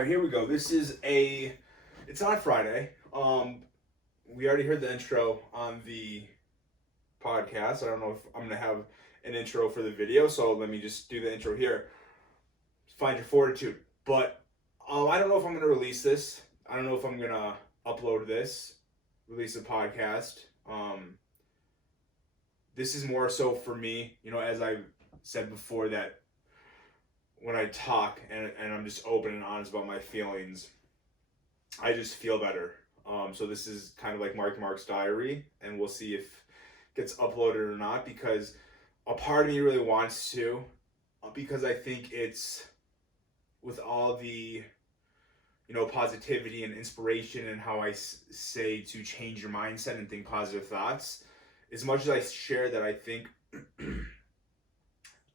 right, here we go. It's not Friday. We already heard the intro on the podcast. I don't know if I'm gonna have an intro for the video, so let me just do the intro here. Find your fortitude. But I don't know if I'm gonna release this. I don't know if I'm gonna upload this, release a podcast. This is more so for me, as I said before, that when I talk and I'm just open and honest about my feelings, I just feel better. So this is kind of like Mark's diary, and we'll see if it gets uploaded or not, because a part of me really wants to, because I think it's, with all the positivity and inspiration and how I say to change your mindset and think positive thoughts, as much as I share that, I think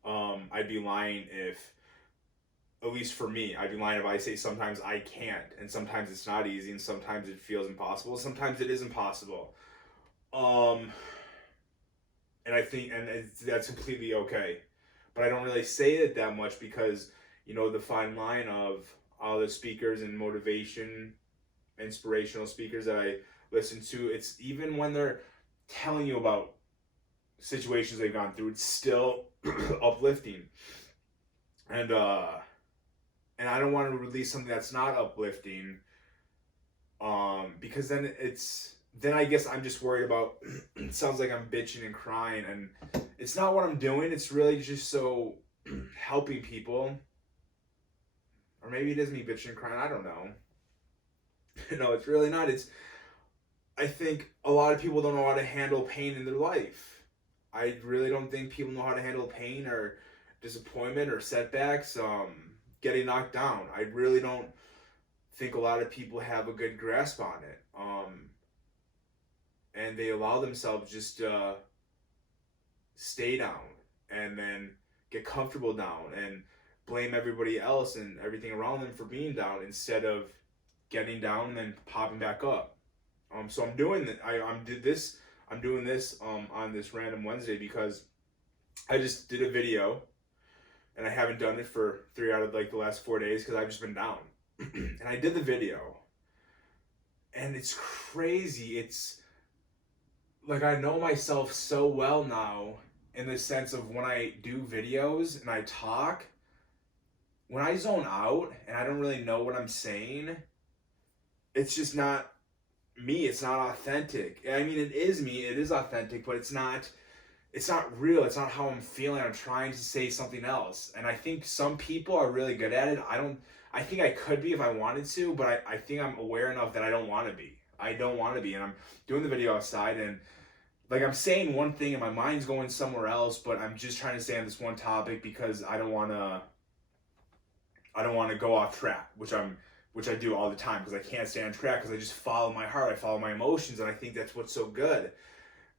I'd be lying if, at least for me, I'd be lying if I say sometimes I can't, and sometimes it's not easy, and sometimes it feels impossible, sometimes it is impossible. And I think, that's completely okay. But I don't really say it that much because, the fine line of all the speakers and inspirational speakers that I listen to, it's even when they're telling you about situations they've gone through, it's still uplifting. And I don't want to release something that's not uplifting, because then I guess I'm just worried about, it sounds like I'm bitching and crying, and it's not what I'm doing. It's really just so helping people. Or maybe it is me bitching and crying, I don't know. No, it's really not. I think a lot of people don't know how to handle pain in their life. I really don't think people know how to handle pain or disappointment or setbacks, getting knocked down. I really don't think a lot of people have a good grasp on it. And they allow themselves just to stay down and then get comfortable down and blame everybody else and everything around them for being down, instead of getting down and then popping back up. So I'm doing that. I'm doing this on this random Wednesday because I just did a video, and I haven't done it for 3 out of the last 4 days because I've just been down. And I did the video, and it's crazy. It's like I know myself so well now, in the sense of when I do videos and I talk, when I zone out and I don't really know what I'm saying, it's just not me. It's not authentic. I mean, it is me. It is authentic, but it's not real. It's not how I'm feeling. I'm trying to say something else. And I think some people are really good at it. I think I could be if I wanted to, but I think I'm aware enough that I don't want to be. I don't want to be. And I'm doing the video outside, and I'm saying one thing and my mind's going somewhere else, but I'm just trying to stay on this one topic because I don't want to go off track, which I do all the time, because I can't stay on track, because I just follow my heart, I follow my emotions, and I think that's what's so good.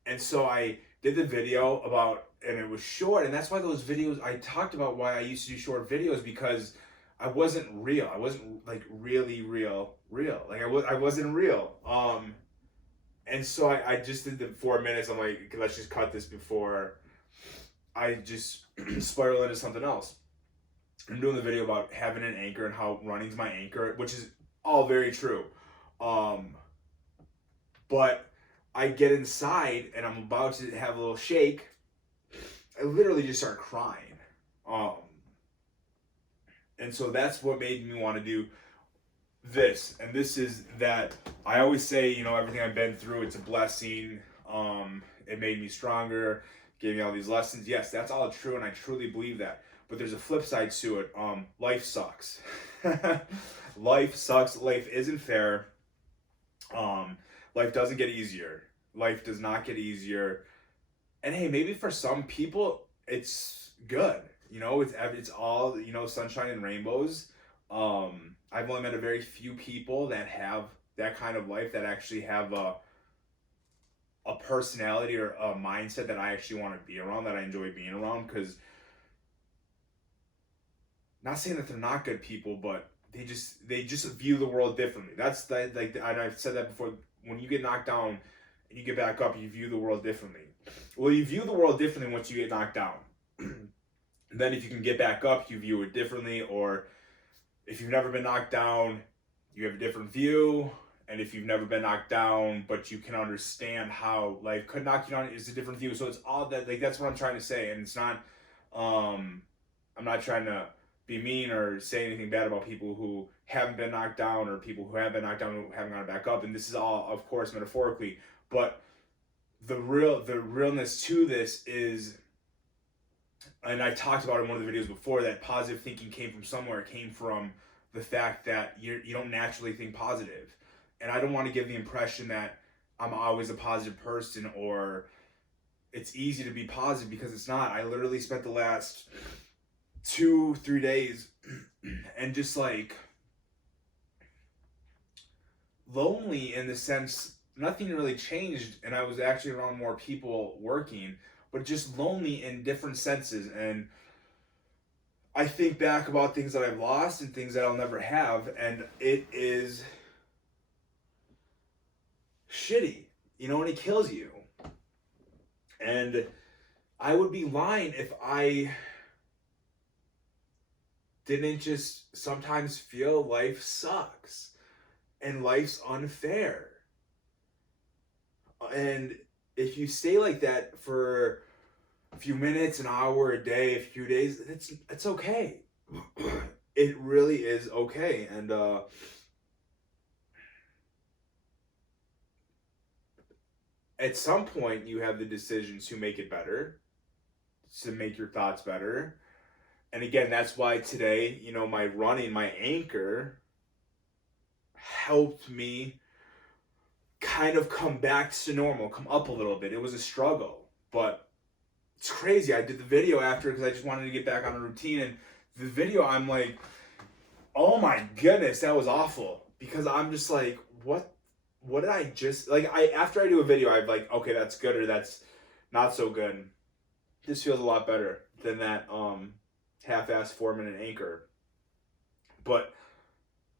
And so I did the video and it was short, and that's why those videos, I talked about why I used to do short videos, because I wasn't real. I wasn't really real. I wasn't real. And so I just did the 4 minutes. I'm like, let's just cut this before I just spiral into something else. I'm doing the video about having an anchor and how running's my anchor, which is all very true. But I get inside and I'm about to have a little shake. I literally just start crying. And so that's what made me want to do this. And this is that I always say, everything I've been through, it's a blessing. It made me stronger, gave me all these lessons. Yes, that's all true, and I truly believe that. But there's a flip side to it. Life sucks. Life sucks. Life isn't fair. Life doesn't get easier. Life does not get easier. And hey, maybe for some people it's good. It's all, sunshine and rainbows. I've only met a very few people that have that kind of life, that actually have a personality or a mindset that I actually want to be around, that I enjoy being around, because, not saying that they're not good people, but they just view the world differently. That's and I've said that before. When you get knocked down and you get back up, you view the world differently. Well, you view the world differently once you get knocked down. Then if you can get back up, you view it differently, or if you've never been knocked down, you have a different view. And if you've never been knocked down, but you can understand how life could knock you down, it's a different view. So it's all that, like, that's what I'm trying to say. And it's not, I'm not trying to be mean or say anything bad about people who haven't been knocked down or people who have been knocked down who haven't gone back up. And this is all, of course, metaphorically. But the realness to this is, and I talked about in one of the videos before, that positive thinking came from somewhere. It came from the fact that you don't naturally think positive. And I don't want to give the impression that I'm always a positive person or it's easy to be positive, because it's not. I literally spent the last 2-3 days and just like lonely, in the sense nothing really changed, and I was actually around more people working, but just lonely in different senses. And I think back about things that I've lost and things that I'll never have, and it is shitty, and it kills you. And I would be lying if I didn't just sometimes feel life sucks and life's unfair. And if you stay like that for a few minutes, an hour, a day, a few days, it's okay. It really is okay. And at some point, you have the decision to make it better, to make your thoughts better. And again, that's why today, my running, my anchor helped me kind of come back to normal, come up a little bit. It was a struggle, but it's crazy. I did the video after because I just wanted to get back on a routine. And the video, I'm like, oh my goodness, that was awful. Because I'm just like, what did I just, like, after I do a video, I'm like, okay, that's good or that's not so good. This feels a lot better than that half-assed 4-minute anchor. But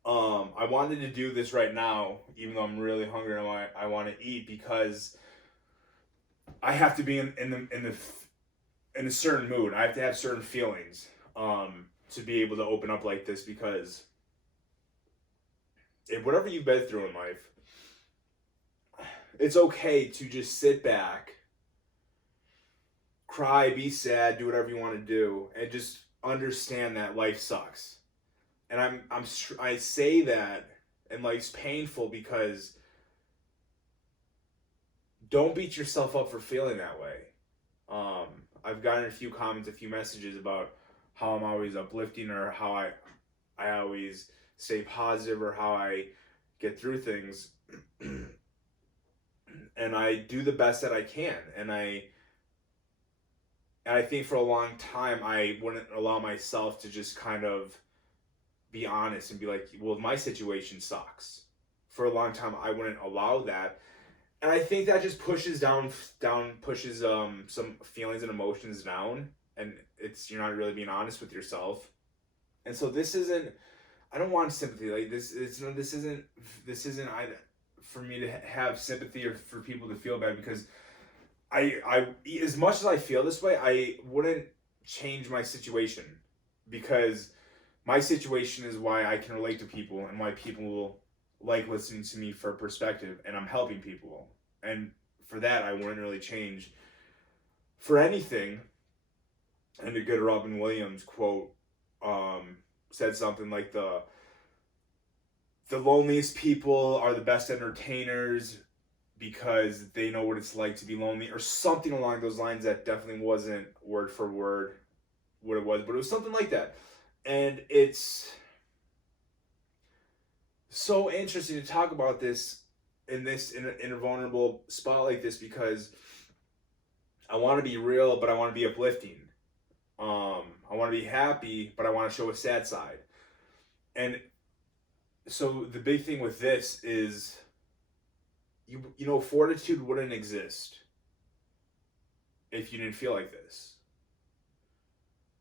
I wanted to do this right now, even though I'm really hungry and I want to eat, because I have to be in a certain mood. I have to have certain feelings to be able to open up like this, because whatever you've been through in life, it's okay to just sit back, cry, be sad, do whatever you want to do, and just understand that life sucks. And I say that, and life's painful, because don't beat yourself up for feeling that way. I've gotten a few comments, a few messages about how I'm always uplifting, or how I always stay positive, or how I get through things. And I do the best that I can. And I think for a long time, I wouldn't allow myself to just kind of be honest and be like, well, my situation sucks. For a long time, I wouldn't allow that. And I think that just pushes pushes some feelings and emotions down. And you're not really being honest with yourself. And so I don't want sympathy. Like this isn't for me to have sympathy or for people to feel bad, because I as much as I feel this way, I wouldn't change my situation, because my situation is why I can relate to people and why people will like listening to me for perspective, and I'm helping people. And for that, I wouldn't really change for anything. And a good Robin Williams quote said something like the loneliest people are the best entertainers, because they know what it's like to be lonely, or something along those lines. That definitely wasn't word for word what it was, but it was something like that. And it's so interesting to talk about this in a vulnerable spot like this, because I want to be real, but I want to be uplifting. I want to be happy, but I want to show a sad side. And so the big thing with this is, fortitude wouldn't exist if you didn't feel like this.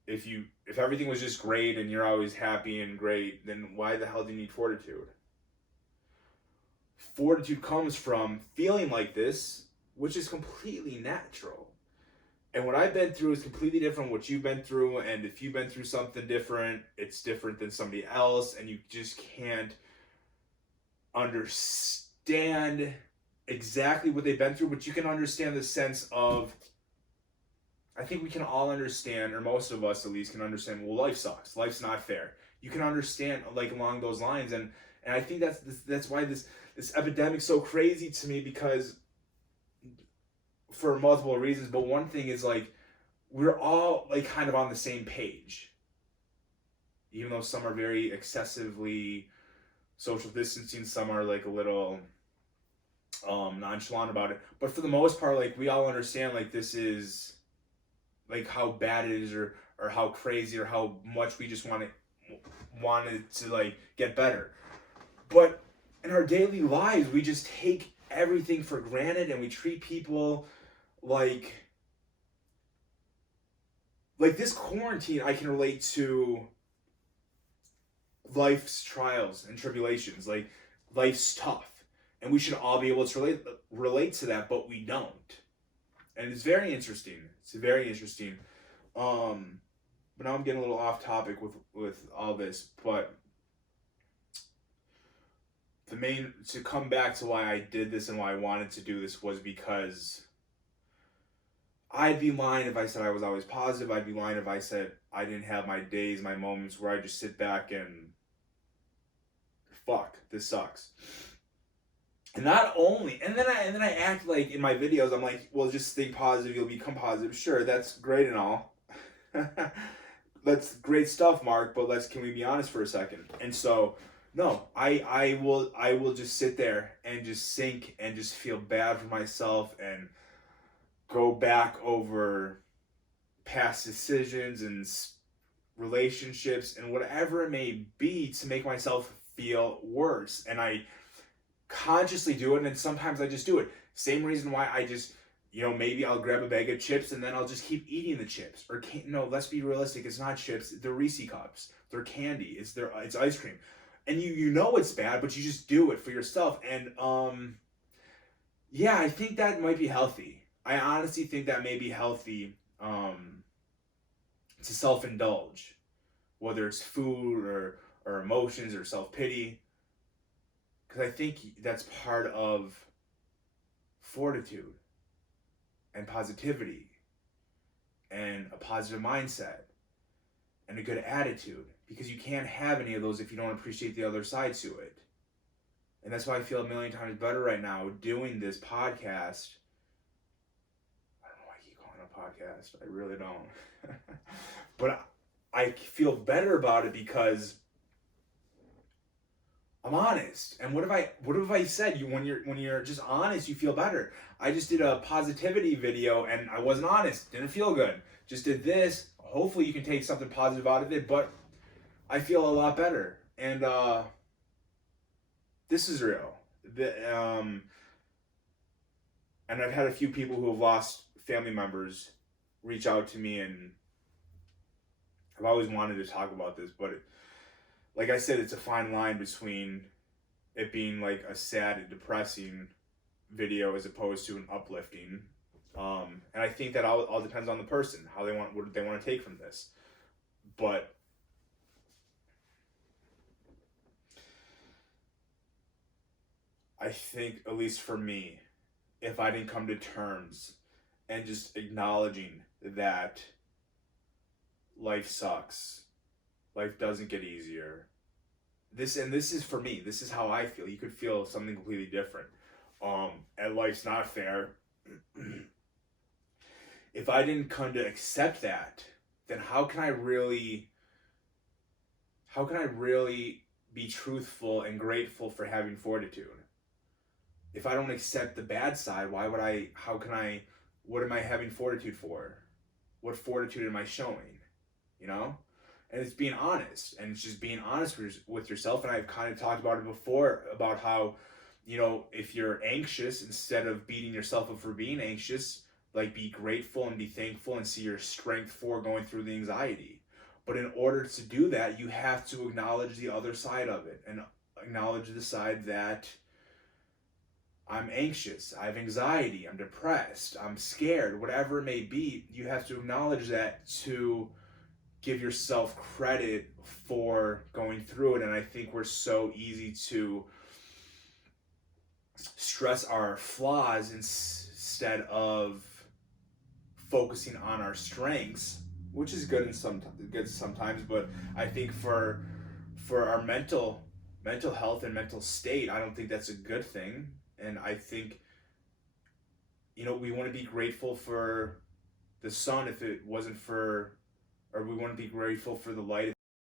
If everything was just great and you're always happy and great, then why the hell do you need fortitude? Fortitude comes from feeling like this, which is completely natural. And what I've been through is completely different from what you've been through. And if you've been through something different, it's different than somebody else. And you just can't understand exactly what they've been through, but you can understand the sense of, I think we can all understand, or most of us at least can understand, well, life sucks. Life's not fair. You can understand like along those lines. And I think that's why this epidemic's so crazy to me, because for multiple reasons, but one thing is like we're all like kind of on the same page. Even though some are very excessively social distancing, some are like a little nonchalant about it. But for the most part, like we all understand like this is like how bad it is, or how crazy, or how much we just want it to like get better. But in our daily lives, we just take everything for granted, and we treat people like this quarantine. I can relate to life's trials and tribulations. Like life's tough, and we should all be able to relate to that, but we don't. And it's very interesting. It's very interesting. But now I'm getting a little off topic with all this. But to come back to why I did this and why I wanted to do this was because I'd be lying if I said I was always positive. I'd be lying if I said I didn't have my days, my moments where I just sit back and fuck, this sucks. And not only, and then I act like in my videos, I'm like, well, just think positive, you'll become positive. Sure, that's great and all. That's great stuff, Mark, but can we be honest for a second? And so, no, I will just sit there and just sink and just feel bad for myself and go back over past decisions and relationships and whatever it may be to make myself feel worse. And I consciously do it, and sometimes I just do it. Same reason why I just, maybe I'll grab a bag of chips and then I'll just keep eating the chips. Or no, let's be realistic. It's not chips. They're Reese cups. They're candy. It's ice cream, and you know it's bad, but you just do it for yourself. And yeah, I think that might be healthy. I honestly think that may be healthy to self-indulge, whether it's food or emotions or self-pity. Because I think that's part of fortitude and positivity and a positive mindset and a good attitude. Because you can't have any of those if you don't appreciate the other side to it. And that's why I feel a million times better right now doing this podcast. I don't know why I keep calling it a podcast. I really don't. But I feel better about it because I'm honest. And what if I said when you're just honest, you feel better? I just did a positivity video and I wasn't honest. Didn't feel good. Just did this. Hopefully you can take something positive out of it, but I feel a lot better. And this is real. And I've had a few people who have lost family members reach out to me, and I've always wanted to talk about this, but like I said, it's a fine line between it being like a sad and depressing video as opposed to an uplifting. And I think that all depends on the person, what they want to take from this. But I think, at least for me, if I didn't come to terms and just acknowledging that life sucks, life doesn't get easier. This is for me. This is how I feel. You could feel something completely different. And life's not fair. If I didn't come to accept that, then how can I really be truthful and grateful for having fortitude? If I don't accept the bad side, what am I having fortitude for? What fortitude am I showing? And it's being honest, and it's just being honest with yourself. And I've kind of talked about it before, about how, if you're anxious, instead of beating yourself up for being anxious, like be grateful and be thankful and see your strength for going through the anxiety. But in order to do that, you have to acknowledge the other side of it, and acknowledge the side that I'm anxious, I have anxiety, I'm depressed, I'm scared, whatever it may be, you have to acknowledge that to give yourself credit for going through it. And I think we're so easy to stress our flaws instead of focusing on our strengths, which is good in some good sometimes. But I think for our mental health and mental state, I don't think that's a good thing. And I think, we want to be grateful for the sun if it wasn't for, or we want to be grateful for the light